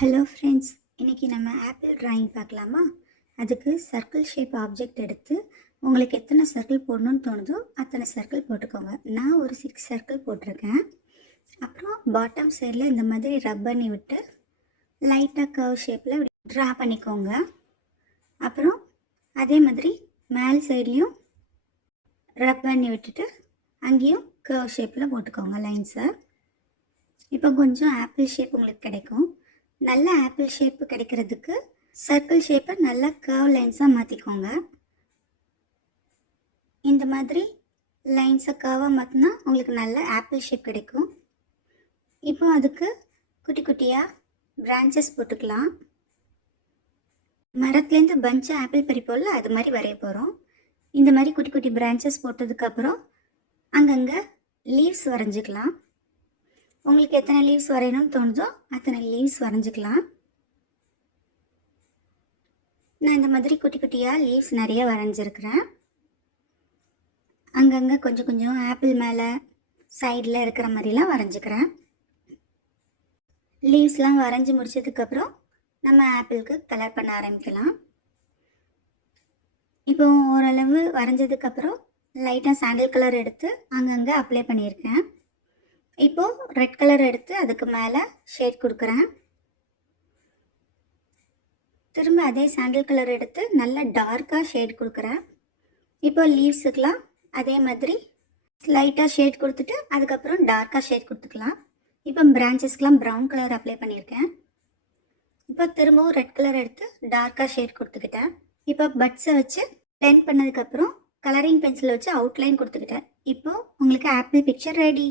Hello friends, இன்றைக்கி நம்ம apple drawing பார்க்கலாமா? அதுக்கு சர்க்கிள் ஷேப் ஆப்ஜெக்ட் எடுத்து உங்களுக்கு எத்தனை சர்க்கிள் போடணும்னு தோணுதோ அத்தனை சர்க்கிள் போட்டுக்கோங்க. நான் ஒரு 6 சர்க்கிள் போட்டிருக்கேன். அப்புறம் பாட்டம் சைடில் இந்த மாதிரி ரப் பண்ணி விட்டு லைட்டாக கர்வ் ஷேப்பில் ட்ரா பண்ணிக்கோங்க. அப்புறம் அதே மாதிரி மேல் சைட்லேயும் ரப் பண்ணி விட்டுட்டு அங்கேயும் கர்வ் ஷேப்பில் போட்டுக்கோங்க லைன்ஸை. இப்போ கொஞ்சம் ஆப்பிள் ஷேப் உங்களுக்கு கிடைக்கும். நல்ல ஆப்பிள் ஷேப்பு கிடைக்கிறதுக்கு சர்க்கிள் ஷேப்பை நல்லா கர்வ் லைன்ஸாக மாற்றிக்கோங்க. இந்த மாதிரி லைன்ஸை கர்வாக மாற்றினா உங்களுக்கு நல்ல ஆப்பிள் ஷேப் கிடைக்கும். இப்போ அதுக்கு குட்டி குட்டியாக பிரான்ச்சஸ் போட்டுக்கலாம். மரத்துலேருந்து பஞ்சாக ஆப்பிள் பறிப்போம்ல, அது மாதிரி வரைய போகிறோம். இந்த மாதிரி குட்டி குட்டி பிரான்ச்சஸ் போட்டதுக்கப்புறம் அங்கங்கே லீவ்ஸ் வரைஞ்சிக்கலாம். உங்களுக்கு எத்தனை லீவ்ஸ் வரையணும்னு தோணுதோ அத்தனை லீவ்ஸ் வரைஞ்சிக்கலாம். நான் இந்த மாதிரி குட்டி குட்டியாக லீவ்ஸ் நிறைய வரைஞ்சிருக்கிறேன். அங்கங்கே கொஞ்சம் கொஞ்சம் ஆப்பிள் மேலே சைடில் இருக்கிற மாதிரிலாம் வரைஞ்சிக்கிறேன். லீவ்ஸ்லாம் வரைஞ்சி முடிச்சதுக்கப்புறம் நம்ம ஆப்பிளுக்கு கலர் பண்ண ஆரம்பிக்கலாம். இப்போ ஓரளவு வரைஞ்சதுக்கப்புறம் லைட்டாக சாண்டில் கலர் எடுத்து அங்கங்கே அப்ளை பண்ணியிருக்கேன். இப்போது ரெட் கலர் எடுத்து அதுக்கு மேலே ஷேட் கொடுக்குறேன். திரும்ப அதே சாண்டில் கலர் எடுத்து நல்ல டார்க்காக ஷேட் கொடுக்குறேன். இப்போ லீவ்ஸுக்கெலாம் அதே மாதிரி லைட்டாக ஷேட் கொடுத்துட்டு அதுக்கப்புறம் டார்க்காக ஷேட் கொடுத்துக்கலாம். இப்போ பிரான்ச்சஸ்க்கெலாம் ப்ரௌன் கலர் அப்ளை பண்ணியிருக்கேன். இப்போ திரும்பவும் ரெட் கலர் எடுத்து டார்க்காக ஷேட் கொடுத்துக்கிட்டேன். இப்போ பட்ஸை வச்சு பிளெண்ட் பண்ணதுக்கப்புறம் கலரிங் பென்சிலை வச்சு அவுட்லைன் கொடுத்துக்கிட்டேன். இப்போது உங்களுக்கு ஆப்பிள் பிக்சர் ரெடி.